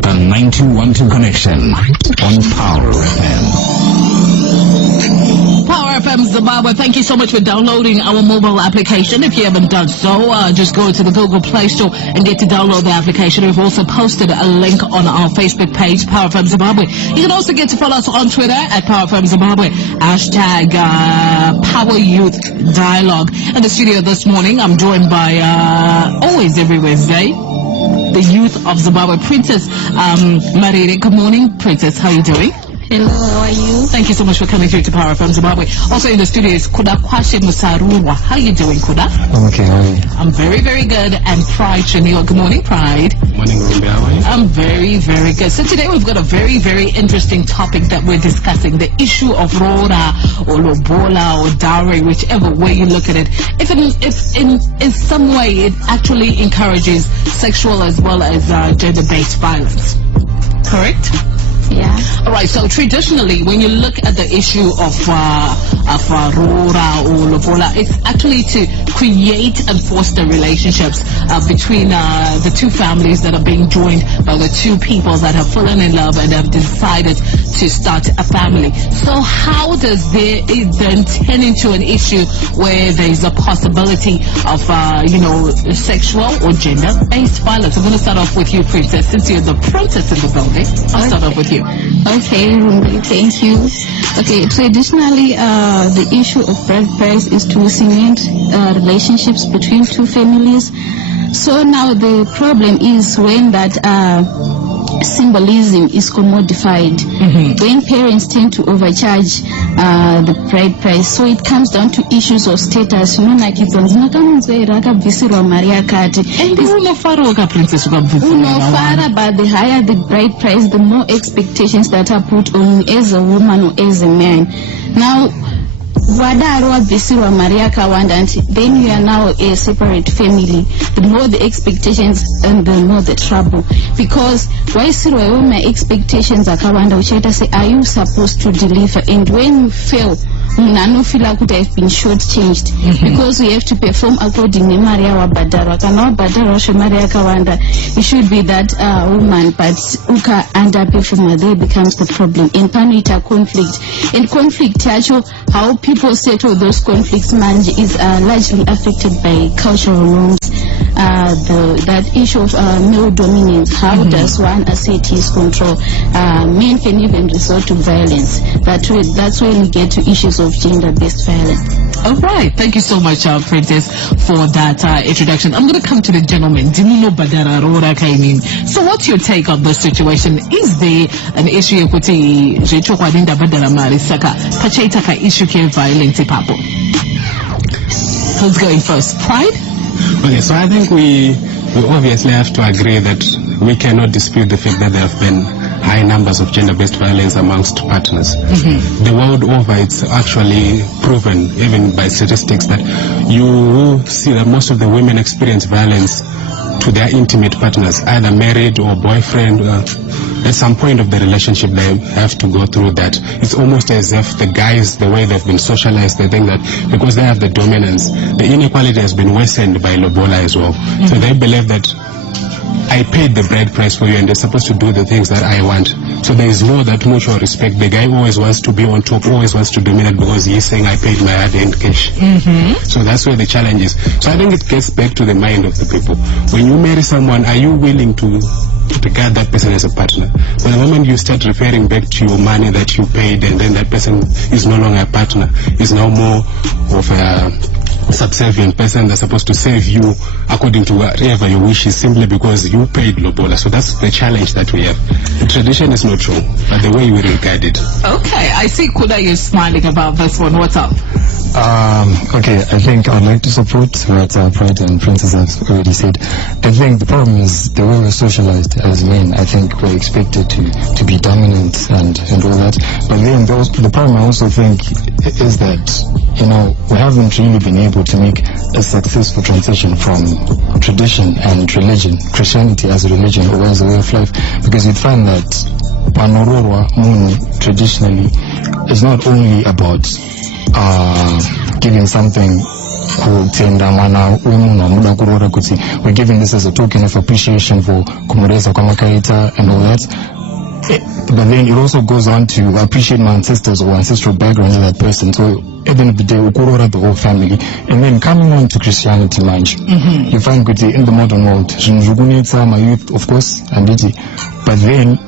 The 9212 connection on Power FM. Power FM Zimbabwe, thank you so much for downloading our mobile application. If you haven't done so, just go to the Google Play Store and get to download the application. We've also posted a link on our Facebook page, Power FM Zimbabwe. You can also get to follow us on Twitter at Power FM Zimbabwe, hashtag Power Youth Dialogue. In the studio this morning, I'm joined by, always every Wednesday, the youth of Zimbabwe, Princess Marire. Good morning, Princess. How are you doing? Hello, how are you? Thank you so much for coming through to Power FM Zimbabwe. Also in the studio is Kuda Kwashe Musarurwa. How are you doing, Kuda? I'm okay, how are you? I'm very, very good. And Pride Chanil. Good morning, Pride. Morning, Rumbi, how are you? I'm very, very good. So today we've got a very, very interesting topic that we're discussing. The issue of Rora or Lobola or dowry, whichever way you look at it. If in some way it actually encourages sexual as well as gender-based violence. Correct? Yeah. All right. So traditionally, when you look at the issue of Rora or Lobola, it's actually to create and foster relationships between the two families that are being joined by the two people that have fallen in love and have decided to start a family. So how does it then turn into an issue where there is a possibility of sexual or gender-based violence? I'm going to start off with you, Princess, since you're the princess in the building. I'll start off with you. Okay, Rumbi, thank you. Okay, traditionally, the issue of bride price is to cement relationships between two families. So now the problem is when that symbolism is commodified, when parents tend to overcharge the bride price. So it comes down to issues of status. But the higher the bride price, the more expectations that are put on as a woman or as a man. Now, then you are now a separate family. The more the expectations and the more the trouble. Because why my expectations are say, are you supposed to deliver? And when you fail, none feel like could have been shortchanged because we have to perform according to Maria Wabadara. It should be that woman, but uka underperformer there becomes the problem. In Panita conflict. And conflict, how people settle those conflicts is largely affected by cultural norms. That issue of male dominance, how does one assert his control? Men can even resort to violence. That's when we get to issues of gender-based violence. All right. Thank you so much, Princess, for that introduction. I'm going to come to the gentleman. So what's your take on this situation? Is there an issue violence? Who's going first? Pride? Okay, so I think we obviously have to agree that we cannot dispute the fact that there have been high numbers of gender-based violence amongst partners. The world over, it's actually proven, even by statistics, that you see that most of the women experience violence to their intimate partners, either married or boyfriend. At some point of the relationship, they have to go through that. It's almost as if the guys, the way they've been socialized, they think that because they have the dominance, the inequality has been worsened by Lobola as well. So they believe that I paid the bride price for you and they're supposed to do the things that I want. So there is no that mutual respect. The guy always wants to be on top, always wants to dominate because he's saying I paid my hard-earned cash. So that's where the challenge is. So I think it gets back to the mind of the people. When you marry someone, are you willing to regard that person as a partner? But the moment you start referring back to your money that you paid and then that person is no longer a partner, is now more of a subservient person that's supposed to serve you according to whatever your wish is, simply because you paid Lobola. So that's the challenge that we have. The tradition is not wrong, but the way we regard it. Okay, I see Kuda, you're smiling about this one. What's up? Okay, I think I'd like to support what Pride and Princess have already said. I think the problem is the way we're socialized as men. I think we're expected to be dominant and all that. But then the problem I also think is that, we haven't really been able to make a successful transition from tradition and religion, Christianity as a religion or as a way of life, because you'd find that Panororwa Munu traditionally is not only about giving something kutenda mwana wemunhu wamuda kuroora kuti we're giving this as a token of appreciation for kumureza kwamakaita and all that. But then it also goes on to appreciate my ancestors or ancestral background of that person. So at the end of the day, ukurora the whole family. And then coming on to Christianity, mind you find good in the modern world. My youth, of course, and but then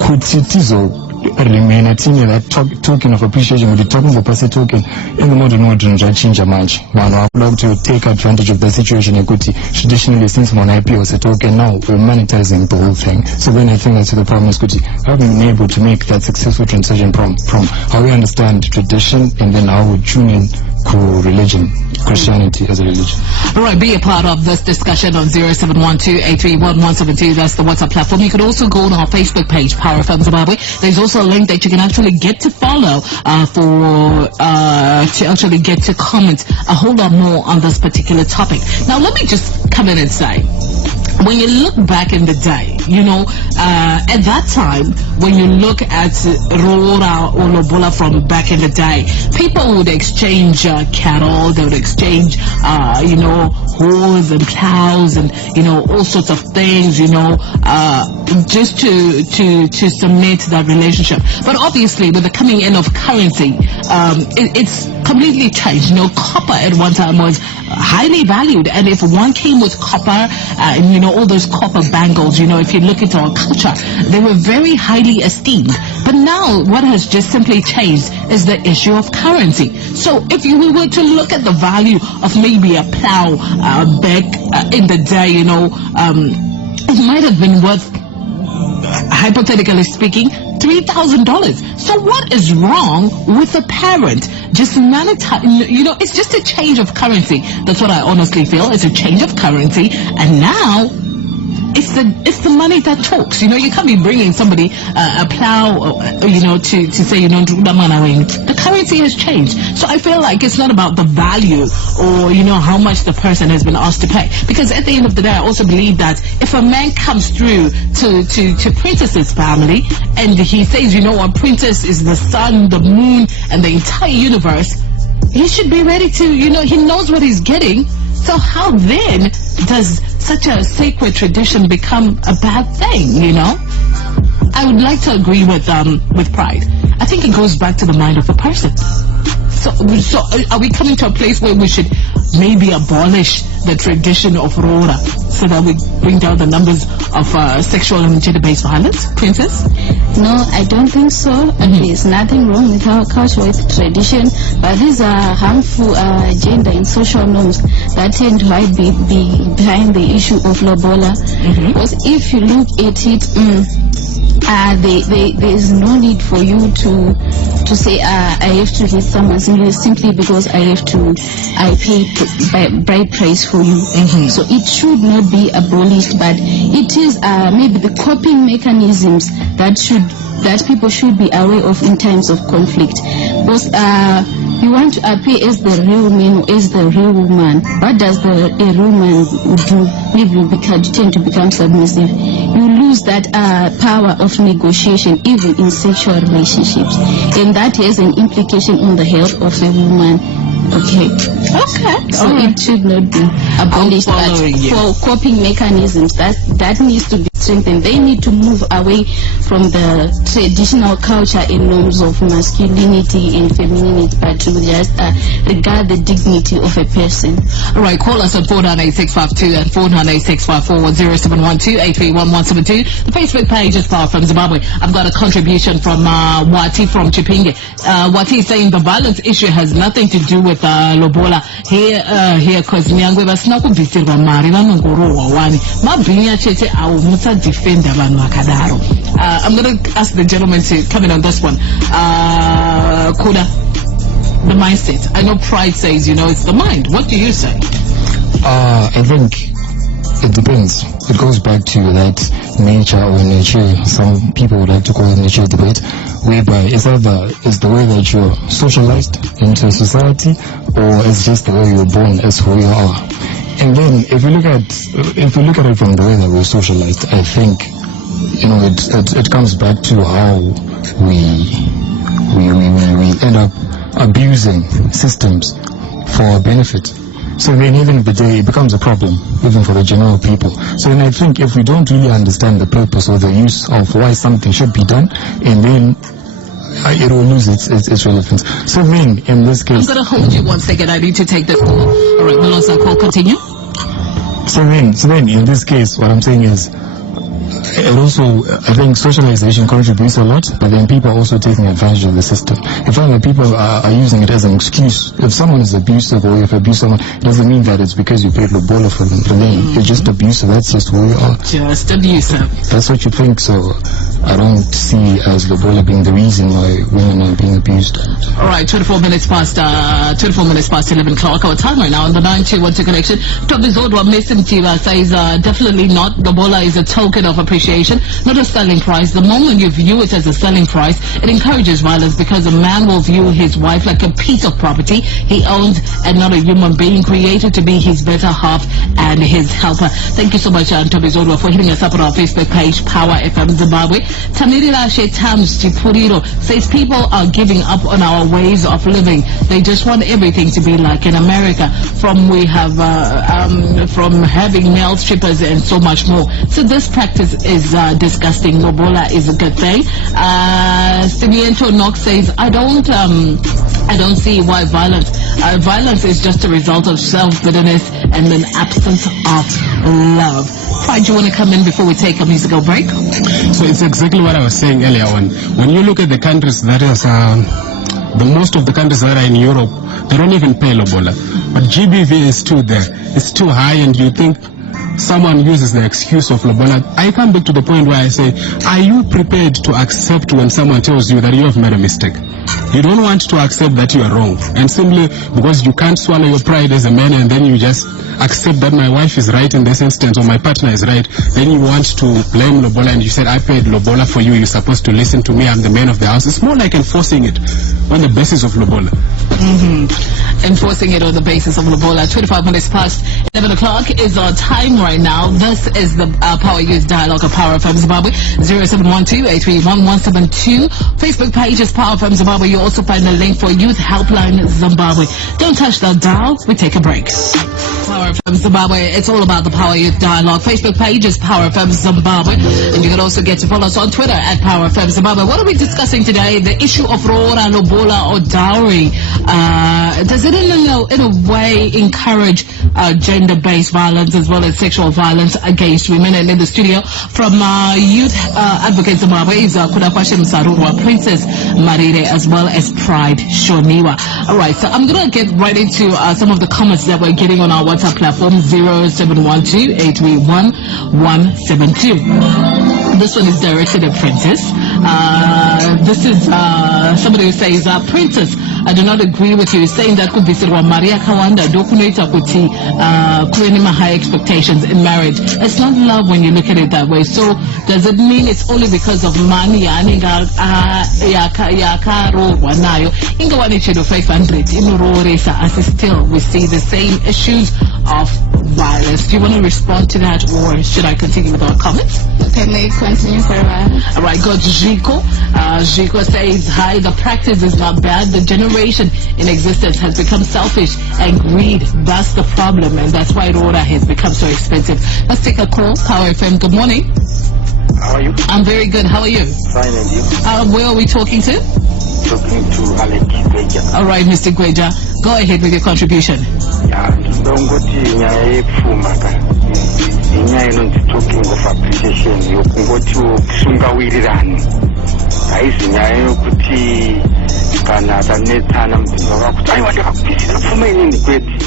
could citizo remain a thing that token of appreciation with the talking for person token in the modern world change much. Man, I would love to take advantage of the situation. Traditionally, since mon IP was a token, now we're monetizing the whole thing. So then I think that's the problem is good. Having been able to make that successful transition from how we understand tradition and then how we tune in to religion, Christianity as a religion. All right, be a part of this discussion on 0712-831-172. That's the WhatsApp platform. You can also go on our Facebook page, Power FM Zimbabwe. There's also a link that you can actually get to follow to actually get to comment a whole lot more on this particular topic. Now, let me just come in and say, when you look back in the day, at that time, when you look at Rora or Lobola from back in the day, people would exchange cattle, they would exchange, horses and cows and, all sorts of things, just to cement that relationship. But obviously, with the coming in of currency, it's completely changed. Copper at one time was highly valued, and if one came with copper, all those copper bangles, if you look into our culture, they were very highly esteemed. But now what has just simply changed is the issue of currency. So if we were to look at the value of maybe a plow back in the day, it might have been worth, hypothetically speaking, $3,000. So what is wrong with a parent just monetize? It's just a change of currency. That's what I honestly feel. It's a change of currency, and now it's the money that talks. You can't be bringing somebody a plow, to say, the currency has changed. So I feel like it's not about the value or, how much the person has been asked to pay. Because at the end of the day, I also believe that if a man comes through to Princess's family and he says, Princess is the sun, the moon, and the entire universe, he should be ready to, he knows what he's getting. So how then does such a sacred tradition become a bad thing, I would like to agree with Pride. I think it goes back to the mind of a person. So are we coming to a place where we should maybe abolish the tradition of Rora so that we bring down the numbers of sexual and gender-based violence, Princess? No, I don't think so. There's nothing wrong with our culture, with tradition, but these are harmful gender and social norms that tend to be behind the issue of Lobola. Because if you look at it, there's no need for you to say I have to hit someone simply because I pay bride price for you. So it should not be abolished, but it is maybe the coping mechanisms that people should be aware of in times of conflict. Because you want to appear as the real man or as the real woman. What does a real man do? Maybe you tend to become submissive. You lose that power of negotiation even in sexual relationships, and that has an implication on the health of a woman. Okay. So it should not be abolished, but for coping mechanisms that needs to be strengthened. They need to move away from the traditional culture and norms of masculinity and femininity, but to just regard the dignity of a person. All right, call us on 498-652 and 498-654 0712-831-172. The Facebook page is Power FM Zimbabwe. I've got a contribution from Wati from Chipinge. Wati is saying the violence issue has nothing to do with Lobola here cause nyangwe vasina kubvisirwa mari vanongorohwa wani mabhinya chete awo musadefenda vanhu vakadaro. I'm going to ask the gentleman to come in on this one. Koda, the mindset. I know Pride says, it's the mind. What do you say? I think it depends. It goes back to that nature or nature. Some people would like to call it nature debate, whereby it's either it's the way that you're socialized into society, or it's just the way you're born as who you are. And then if you look at it from the way that we're socialized, I think it comes back to how we end up abusing systems for a benefit. So then even if the day it becomes a problem, even for the general people. So then I think if we don't really understand the purpose or the use of why something should be done, and then it will lose its relevance. So then in this case... I'm going to hold you 1 second. I need to take this call. All right, Melosa, call, continue. So then in this case, what I'm saying is, it also, I think socialization contributes a lot, but then people are also taking advantage of the system. In fact, that people are using it as an excuse. If someone is abusive or if you abuse someone, it doesn't mean that it's because you paid Lobola for them. You're just abusive. That's just who you are. Just abusive. That's what you think. So I don't see as Lobola being the reason why women are being abused. All right, 24 minutes past 11 o'clock. Our time right now on the 921 connection. Tobizodwa Mesimtiva says definitely not. Lobola is a token of appreciation, not a selling price. The moment you view it as a selling price, it encourages violence because a man will view his wife like a piece of property he owns and not a human being created to be his better half and his helper. Thank you so much, Toby Zodwa, for hitting us up on our Facebook page, Power FM Zimbabwe. Tamirilashe Tams Chipuriro says people are giving up on our ways of living. They just want everything to be like in America. From having male strippers and so much more. So this practice is disgusting. Lobola is a good thing. Simiento Knox says, I don't see why violence is just a result of self-bitterness and an absence of love. Pride, do you want to come in before we take a musical break? So it's exactly what I was saying earlier on. When you look at the countries that is the most of the countries that are in Europe, they don't even pay Lobola. But GBV is still there. It's too high, and you think someone uses the excuse of Lobola. I come back to the point where I say, are you prepared to accept when someone tells you that you have made a mistake? You don't want to accept that you are wrong. And simply because you can't swallow your pride as a man and then you just accept that my wife is right in this instance or my partner is right, then you want to blame Lobola and you said, I paid Lobola for you, you're supposed to listen to me, I'm the man of the house. It's more like enforcing it on the basis of Lobola. Enforcing it on the basis of Lobola. 25 minutes past 11 o'clock is our time right now. This is the Power Youth Dialogue of Power FM Zimbabwe. 0712-831-172. Facebook page is Power FM Zimbabwe. You also find a link for Youth Helpline Zimbabwe. Don't touch that dial. We take a break. Power FM Zimbabwe. It's all about the Power Youth Dialogue. Facebook page is Power FM Zimbabwe. And you can also get to follow us on Twitter at Power FM Zimbabwe. What are we discussing today? The issue of Rora, Lobola, or dowry. Does it in a way encourage gender-based violence as well as sexual violence against women? And in the studio from Youth Advocate Zimbabwe is Kudakwashe Msarurwa, Princess Marire, as well as Pride Shoniwa. All right, so I'm going to get right into some of the comments that we're getting on our WhatsApp platform, 0712-831-172. This one is directed at Princess. This is somebody who says, Princess, I do not agree with you saying that could be Maria Kawanda dokunoita kuti kuenima high expectations in marriage. It's not love when you look at it that way. So does it mean it's only because of money? Yakarorwa nayo ingawani chedo 500 inuroresa as still we see the same issues of violence. Do you want to respond to that, or should I continue with our comments? Okay, may I continue for a while? All right, go to Zico. Zico says, hi, the practice is not bad. The generation in existence has become selfish and greed. That's the problem, and that's why Rora has become so expensive. Let's take a call. Power FM, good morning. How are you? I'm very good. How are you? Fine, and you? Where are we talking to? Talking to Alex Gweja. All right, Mr. Gweja, go ahead with your contribution. Yeah, ndongoti nyaya yepfuma inyaya inonzi talking of appreciation yokungoti kusungawirirana haizi nyaya yokuti kana tanetsana mubindu wakakuti aiwa ndakakupishira pfuma inini kwete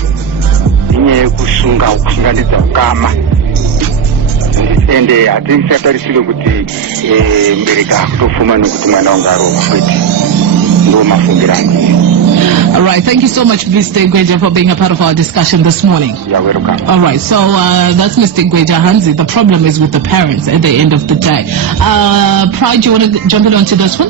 inyaya yekusunganidza ukama ende hatisatarisire kuti mbereka akutofuma nekuti mwana wangu arova kwete ndo mafungirani. All right, thank you so much, Mr. Gweja, for being a part of our discussion this morning. You're welcome. All right, so that's Mr. Gweja Hanzi. The problem is with the parents at the end of the day. Pride, do you want to jump in onto this one?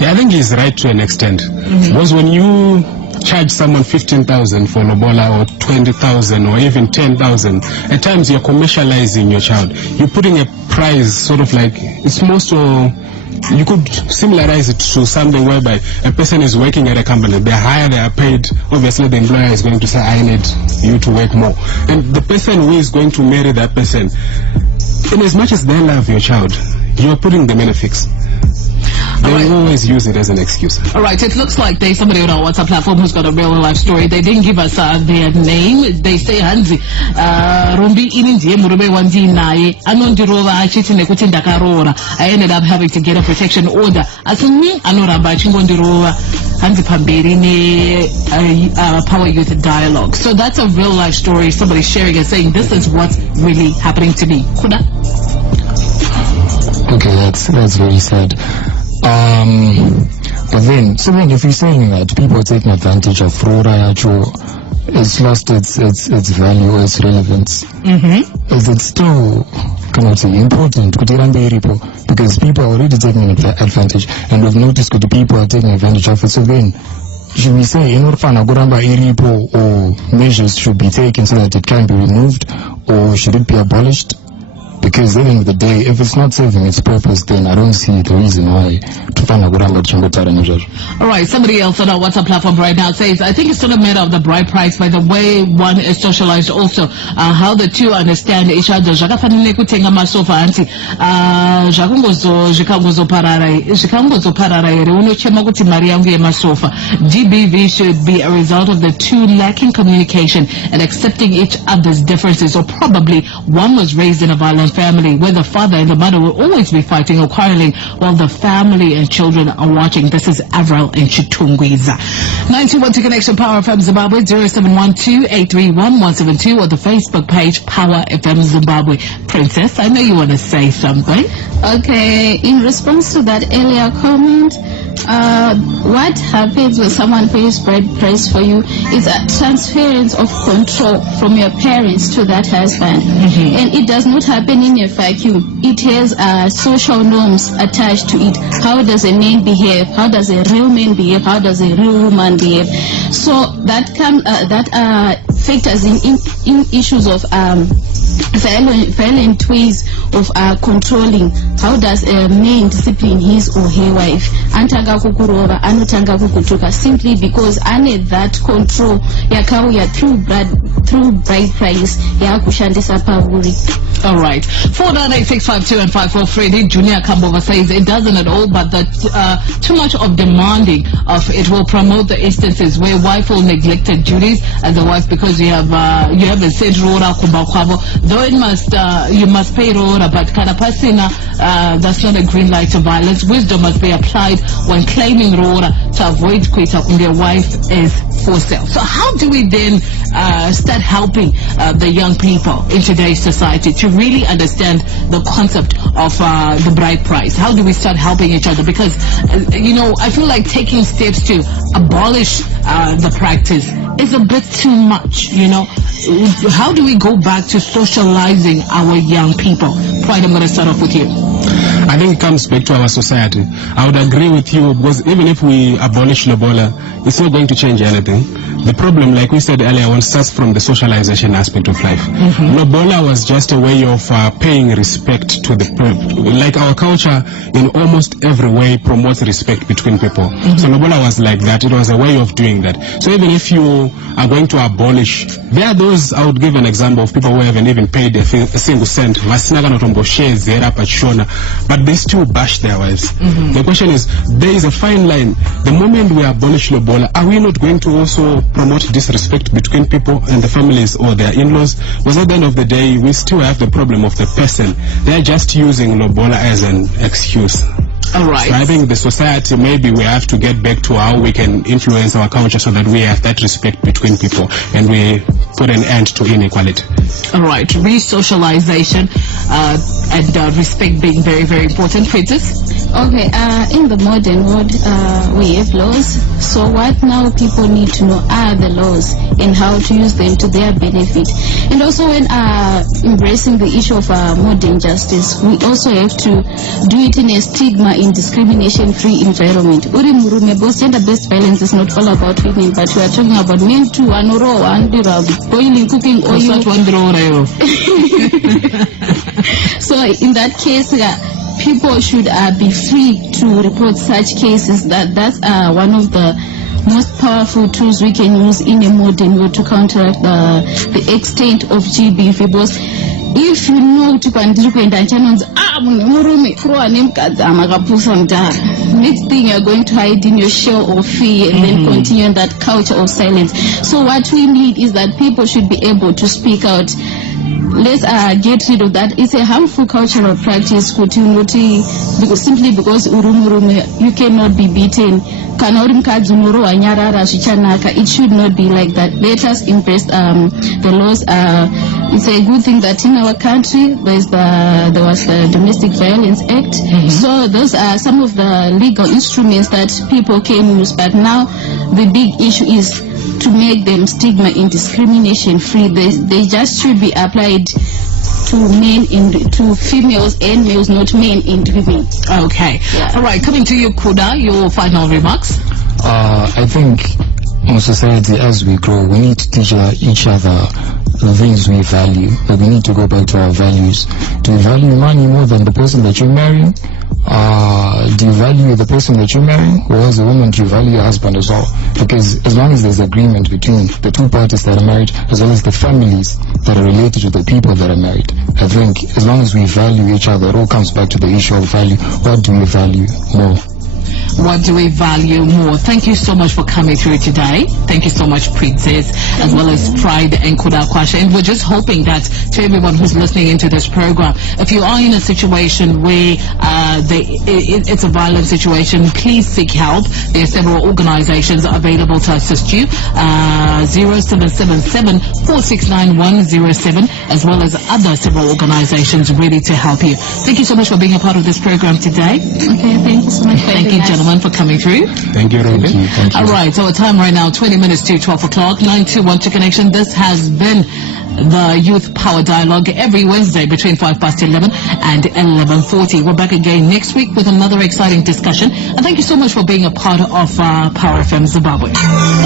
Yeah, I think he's right to an extent. Because when you charge someone 15,000 for Lobola or 20,000 or even 10,000, at times you're commercializing your child. You're putting a price sort of like, it's more so you could similarize it to something whereby a person is working at a company. They're higher, they are paid. Obviously, the employer is going to say, I need you to work more. And the person who is going to marry that person, in as much as they love your child, you're putting them in a fix. They always use it as an excuse. All right, it looks like there's somebody on our WhatsApp platform who's got a real life story. They didn't give us their name. They say, Hanzi, Rumbi inindiye murube wandi naye, anondirova achiti nekuti ndakarora. I ended up having to get a protection order. Asumi, anoramba achingondirova, Hanzi pamberi ne Power Youth Dialogue. So that's a real life story. Somebody sharing and saying, this is what's really happening to me. Kuda? Okay, that's very sad. But then if you're saying that people are taking advantage of Rora, it's lost its value or its relevance, is it still important? Because people are already taking advantage, and we've noticed that the people are taking advantage of it. So then, should we say in order or measures should be taken so that it can be removed, or should it be abolished? Because at the end of the day, if it's not serving its purpose, then I don't see the reason why to find out. All right, somebody else on our WhatsApp platform right now says, I think it's not a matter of the bride price, by the way one is socialized also, how the two understand each other. Zvakafanira kutenga masofa anti zvikangozoparara here unochema kuti mari yangu yemasofa. GBV should be a result of the two lacking communication and accepting each other's differences, or probably one was raised in a violent family where the father and the mother will always be fighting or quarreling while the family and children are watching. This is Avril and Chitungwiza. 921 Connection Power FM Zimbabwe 0712-831-172 or the Facebook page Power FM Zimbabwe. Princess, I know you want to say something. Okay, in response to that earlier comment, what happens when someone pays bride price for you is a transference of control from your parents to that husband, and it does not happen in a vacuum. It has social norms attached to it. How does a man behave? How does a real man behave? How does a real woman behave? So that factors in issues of violent ways of controlling. How does a man discipline his or her wife? Antanga kukurova, anotanga kukutuka, simply because ane that control yakauya through bride price yakushandisa pavuri. All right, 498-652 and 543. Junior Kambova says it doesn't at all, but that too much of demanding of it will promote the instances where wife will neglect her duties as a wife because you have a said rora kumbakwavo. Though it must you must pay rora, but kanapasina that's not a green light to violence. Wisdom must be applied when claiming rora to avoid quita when their wife is for sale. So how do we then start helping the young people in today's society to really understand the concept of the bride price? How do we start helping each other? Because I feel like taking steps to abolish the practice is a bit too much. How do we go back to socializing our young people? Pride, I'm going to start off with you. I think it comes back to our society. I would agree with you, because even if we abolish Lobola, it's not going to change anything. The problem, like we said earlier, starts from the socialization aspect of life. Lobola was just a way of paying respect to the people. Like our culture, in almost every way, promotes respect between people. So Lobola was like that. It was a way of doing that. So even if you are going to abolish, there are those, I would give an example of people who haven't even paid a single cent. But they still bash their wives. The question is, there is a fine line. The moment we abolish Lobola, are we not going to also promote disrespect between people and the families or their in-laws? Because at the end of the day, we still have the problem of the person. They're just using Lobola as an excuse. All right. So I think the society, maybe we have to get back to how we can influence our culture so that we have that respect between people and we put an end to inequality. All right. Re-socialization and respect being very, very important. Princess? Okay, in the modern world, we have laws. So what now people need to know are the laws and how to use them to their benefit. And also when embracing the issue of modern justice, we also have to do it in a stigma in discrimination-free environment. Uri murume, both gender-based violence is not all about women, but we are talking about men too. Boiling, cooking oil. So in that case, people should be free to report such cases. That's one of the most powerful tools we can use in a modern world to counteract the extent of GBV. Because if you know to next thing you're going to hide in your shell of fear and then continue in that culture of silence. So what we need is that people should be able to speak out. Let's get rid of that. It's a harmful cultural practice because simply because you cannot be beaten. It should not be like that. Let us embrace the laws. It's a good thing that in our country there was the Domestic Violence Act. So those are some of the legal instruments that people can use. But now the big issue is to make them stigma and discrimination free. They just should be applied to men to females and males, not men and women. Okay. Yeah. All right. Coming to you, Kuda, your final remarks. I think in society, as we grow, we need to teach each other the things we value. But we need to go back to our values. Do you value money more than the person that you're marrying? Do you value the person that you're marrying? Or as a woman, do you value your husband as well? Because as long as there's agreement between the two parties that are married, as well as the families that are related to the people that are married, I think as long as we value each other, it all comes back to the issue of value. What do we value more? What do we value more? Thank you so much for coming through today. Thank you so much, Princess, as well as Pride and Kuda Kwasha. And we're just hoping that to everyone who's listening into this program, if you are in a situation where it's a violent situation, please seek help. There are several organizations available to assist you. 0777-469-107, as well as other several organizations ready to help you. Thank you so much for being a part of this program today. Okay, thank you so much. Thank you, gentlemen, for coming through. Thank you, Robin. Thank you. All right, so our time right now, 20 minutes to 12 o'clock, 921 Connection. This has been the Youth Power Dialogue every Wednesday between 11:05 and 11:40. We're back again next week with another exciting discussion. And thank you so much for being a part of Power FM Zimbabwe.